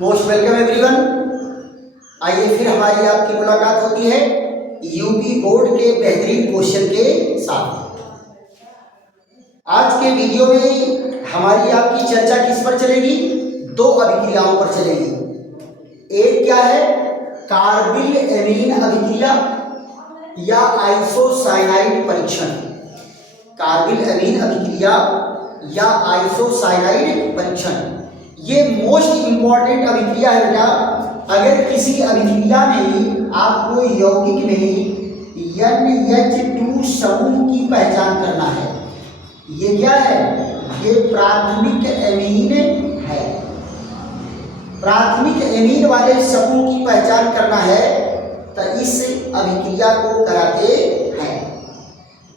Most welcome everyone. आइए फिर हमारी आपकी मुलाकात होती है यूपी बोर्ड के बेहतरीन क्वेश्चन के साथ। आज के वीडियो में हमारी आपकी चर्चा किस पर चलेगी? दो अभिक्रियाओं पर चलेगी। एक क्या है? कार्बिल एमीन अभिक्रिया या आइसोसाइनाइड परीक्षण। कार्बिल एमीन अभिक्रिया या आइसोसाइनाइड परीक्षण ये मोस्ट इंपॉर्टेंट अभिक्रिया है बेटा। अगर किसी अभिक्रिया में आपको यौगिक में NH2 समूह की पहचान करना है, ये क्या है? ये प्राथमिक एमीन है। प्राथमिक एमीन वाले समूह की पहचान करना है तो इस अभिक्रिया को कराते हैं।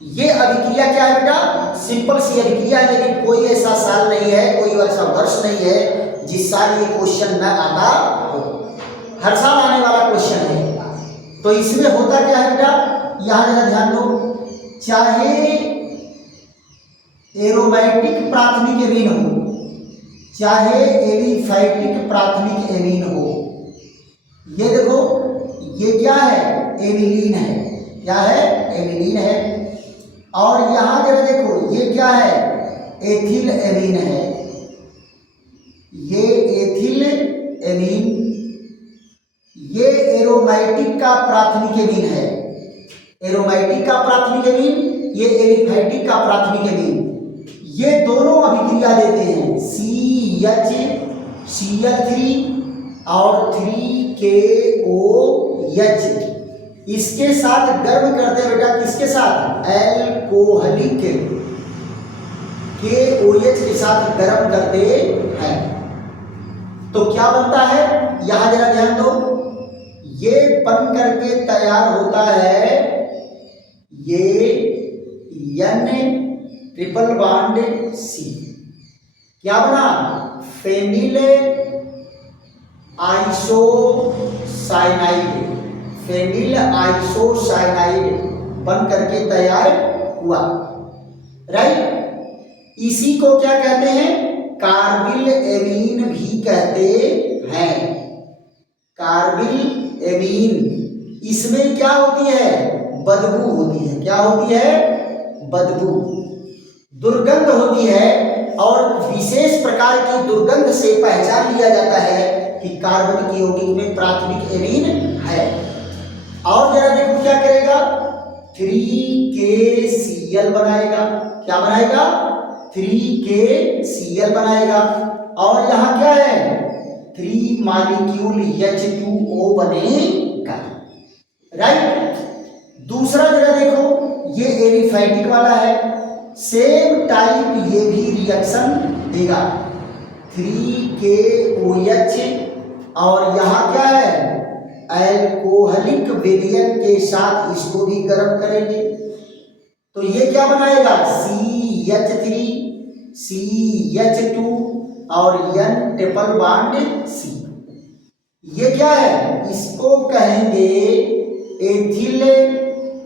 ये अभिक्रिया क्या है बेटा? सिंपल सी अभिक्रिया है, लेकिन कोई ऐसा साल नहीं है, कोई ऐसा वर्ष नहीं है जिस साल ये क्वेश्चन न आता हो। हर साल आने वाला क्वेश्चन है। तो इसमें होता क्या है बेटा? यहां जरा ध्यान दो। चाहे एरोमेटिक प्राथमिक एमीन हो, चाहे एलिफैटिक प्राथमिक एमीन हो, ये देखो ये क्या है? एमिलीन है। क्या है? एमिलीन है। और यहां जरा देखो ये क्या है? एथिल एमीन है। ये एथिल एमीन, ये एरोमेटिक का प्राथमिक एमीन है। एरोमेटिक का प्राथमिक एमीन, ये एलिफैटिक का प्राथमिक एमीन। ये दोनों अभिक्रिया देते हैं CH और 3KOH। इसके साथ गर्म करते हैं बेटा। किसके साथ? एल्कोहलिक KOH के साथ गर्म करते हैं। तो क्या बनता है? यहां जरा ध्यान दो। ये बन करके तैयार होता है, ये N ट्रिपल बॉन्ड C। क्या बना? Phenyl isocyanide. फेनिल आइसोसाइनाइड बन करके तैयार हुआ। राइट। इसी को क्या कहते हैं? कार्बिल एमीन भी कहते हैं। Carbyl amine. इसमें क्या होती है? बदबू होती है। क्या होती है? बदबू, दुर्गंध होती है। और विशेष प्रकार की दुर्गंध से पहचान लिया जाता है कि कार्बनिक यौगिक में प्राथमिक एमीन है। और जरा देखो क्या करेगा? 3KCl बनाएगा। क्या बनाएगा? 3KCl बनाएगा। और यहां क्या है? 3 मॉलिक्यूल H2O बनेगा। राइट। दूसरा जरा देखो, ये एलिफैटिक वाला है। सेम टाइप ये भी रिएक्शन देगा। 3KOH और यहां क्या है? एल्कोहलिक विलयन के साथ इसको भी गर्म करेंगे। तो ये क्या बनाएगा? CH3 CH2 और N ट्रिपल बॉन्ड C। ये क्या है? इसको कहेंगे एथिल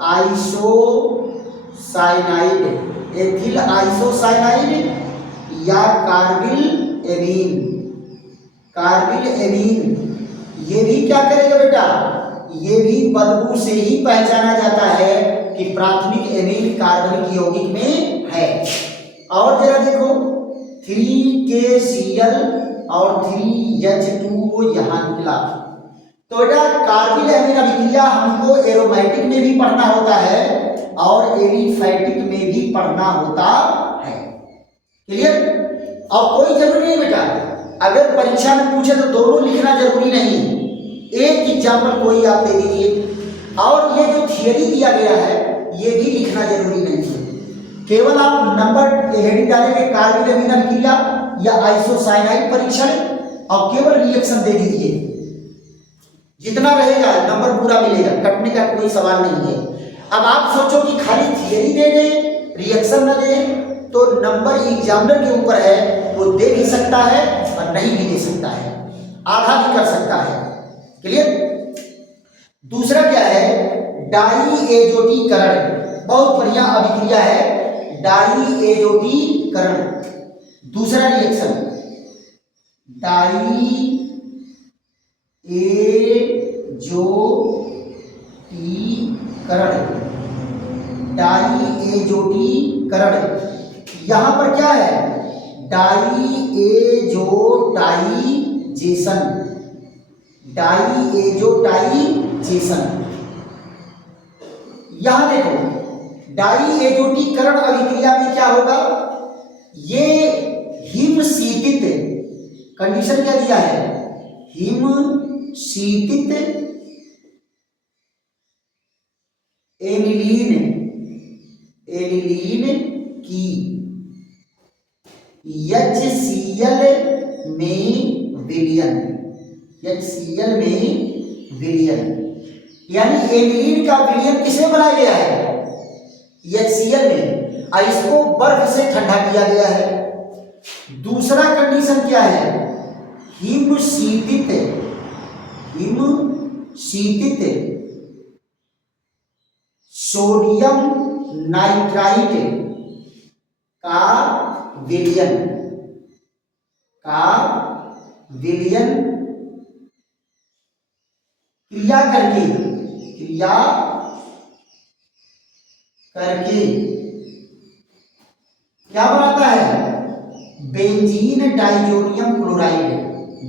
आइसोसाइनाइड। एथिल आइसोसाइनाइड या कार्बिल एमीन। कार्बिल एमीन ये भी क्या करेगा बेटा? ये भी बदबू से ही पहचाना जाता है कि प्राथमिक एमीन कार्बनिक यौगिक में है। और जरा देखो 3KCl और 3H2O यहां निकला। तो बेटा कार्बिल एमीन अभिक्रिया हमको एरोमेटिक में भी पढ़ना होता है और एलिफैटिक में भी पढ़ना होता है। क्लियर? और कोई जरूरी नहीं बेटा, अगर परीक्षा में पूछे तो दोनों लिखना जरूरी नहीं। एक एग्जाम्पल कोई आप दे दीजिए। और ये जो थियरी दिया गया है ये भी लिखना जरूरी नहीं है। केवल आप नंबर हेडिंग डालेंगे कार्बिल एमीन अभिक्रिया या आइसोसाइनाइड परीक्षण और केवल रिएक्शन दे दीजिए। जितना रहेगा नंबर पूरा मिलेगा, कटने का कोई सवाल नहीं है। अब आप सोचो कि खाली थियरी दे दें, रिएक्शन न दें, तो नंबर एग्जामिनर के ऊपर है, वो दे भी सकता है और नहीं भी दे सकता है, आधा भी कर सकता है। क्लियर? दूसरा क्या है? डाईएजोटीकरण। बहुत बढ़िया अभिक्रिया है डाईएजोटीकरण। दूसरा रिएक्शन डाई एजोटीकरण, डाईएजोटीकरण। यहां पर क्या है? डाईएजोटाइजेशन, डाईएजोटाइजेशन। यहां देखो डाईएजोटीकरण अभिक्रिया में क्या होगा? ये हिमशीतित, कंडीशन क्या दिया है? हिमशीतित एनिलीन की HCl में विलयन, HCl में विलयन, यानी एनिलीन का विलयन किसमें बनाया गया है? HCl में, और इसको बर्फ से ठंडा किया गया है। दूसरा कंडीशन क्या है? हिमशीतित सोडियम नाइट्राइट का विलयन क्रिया करके क्या बनाता है? Benzene diazonium chloride,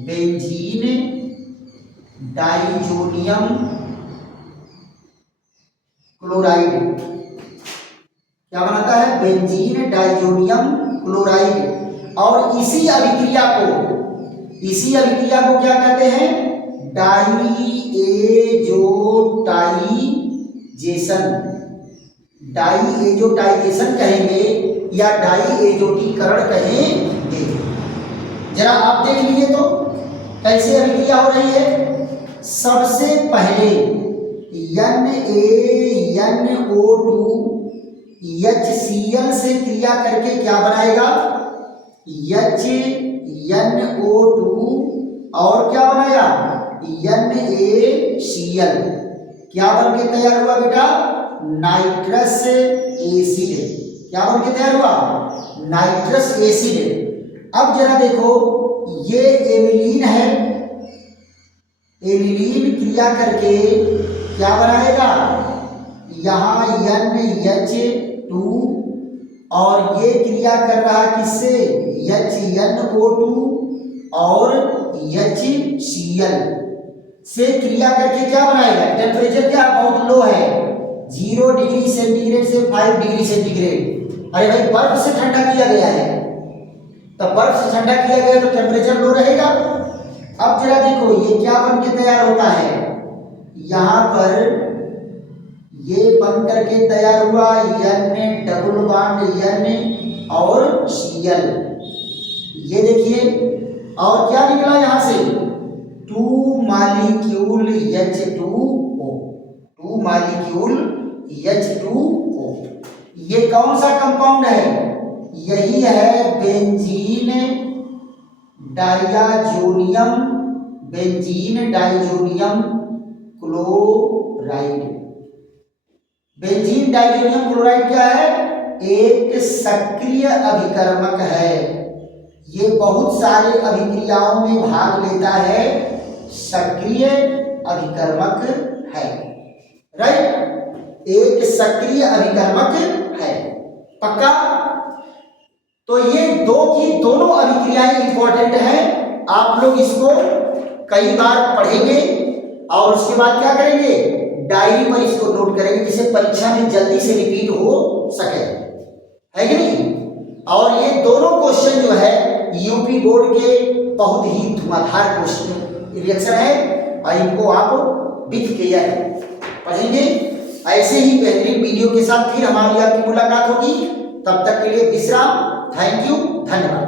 benzene diazonium chloride क्या बनाता है? Benzene diazonium chloride. और इसी अभिक्रिया को क्या कहते हैं? डाईएजोटाइजेशन कहेंगे या डाईएजोटीकरण कहेंगे। जरा आप देख लीजिए तो कैसे अभिक्रिया हो रही है। सबसे पहले NaNO2 HCl से क्रिया करके क्या बनाएगा? HNO2 और क्या बनाया? NaCl। क्या बन के तैयार हुआ बेटा? Nitrous acid. क्या बन के तैयार हुआ? Nitrous acid. अब जरा देखो ये एनिलीन है, एनिलीन क्रिया करके क्या बनाएगा? यहाँ NH2 और ये क्रिया कर रहा है किससे? HNO2 और HCl से क्रिया करके क्या बनाएगा? टेम्परेचर क्या बहुत लो है, 0 डिग्री सेंटीग्रेड से 5 डिग्री सेंटीग्रेड। अरे भाई बर्फ से ठंडा किया गया है, तो बर्फ से ठंडा किया गया तो टेम्परेचर लो रहेगा। अब जरा देखो ये क्या बन के तैयार होता है? यहाँ पर ये बन करके तैयार हुआ N डबल बॉन्ड N और Cl। ये देखिए और क्या निकला यहाँ से? 2 मॉलिक्यूल H2O, 2 मॉलिक्यूल H2O। ये कौन सा कंपाउंड है? यही है benzene diazonium chloride. Benzene diazonium chloride क्या है? एक सक्रिय अभिकर्मक है। ये बहुत सारे अभिक्रियाओं में भाग लेता है, सक्रिय अभिकर्मक है। राइट, एक सक्रिय अभिकर्मक है। पक्का? तो ये दोनों अभिक्रियाएं इंपॉर्टेंट हैं। आप लोग इसको कई बार पढ़ेंगे और उसके बाद क्या करेंगे? डायरी पर इसको नोट करेंगे जिससे परीक्षा में जल्दी से रिपीट हो सके, है कि नहीं? और ये दोनों क्वेश्चन जो है यूपी बोर्ड के बहुत ही धुआंधार क्वेश्चन रिएक्शन है और इनको आप विथ केयर पढ़ेंगे। ऐसे ही बेहतरीन वीडियो के साथ फिर हमारी आपकी मुलाकात होगी। तब तक के लिए विश्राम। थैंक यू, धन्यवाद।